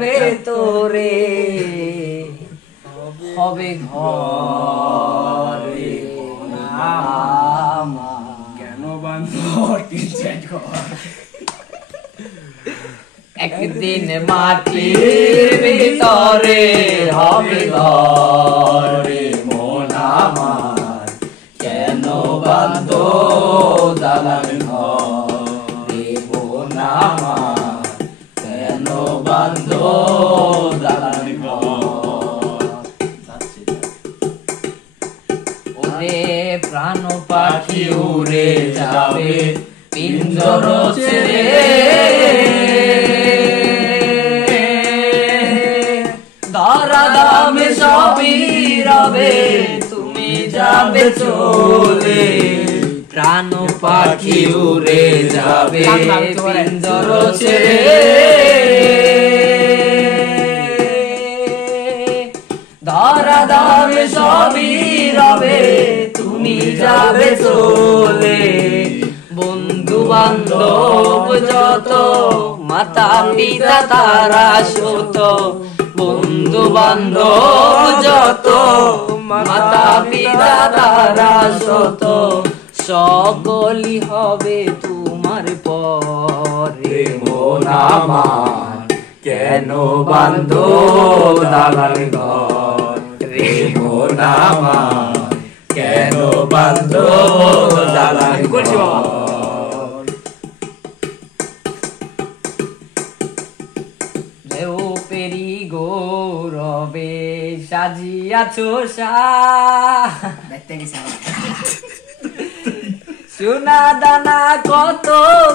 ভেতরে হবে ঘর কেন বান্ধ একদিন মাটির ভিতরে হবে ঘর মন আমার কেন বান্ধ দালান ঘর মন আমার কেন বান্ধ দালান ঘর ওরে প্রাণ পাখি উড়ে যাবে পিঞ্জর ছেড়ে ধরা দামে সবই রবে তুমি যাবে চলে প্রাণ পাখি উড়ে যাবে পিঞ্জর ছেড়ে ধরা দামে সবই রবে তুমি যাবে চলে বন্ধু বান্ধব যত মাতা পিতা তারা শত বন্ধু বান্ধব যত মাতা পিতা তারা শত সকলই হবে তোমার পরে মন আমার কেন বান্ধ দালান ঘর রে মন আমার কেন বান্ধ দালান ঘর পেরি গৌরবে সাজিয়াছো সোনা দানা কত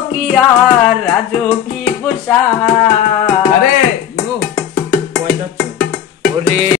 কি আর রাজো কি পোষা আরে ওরে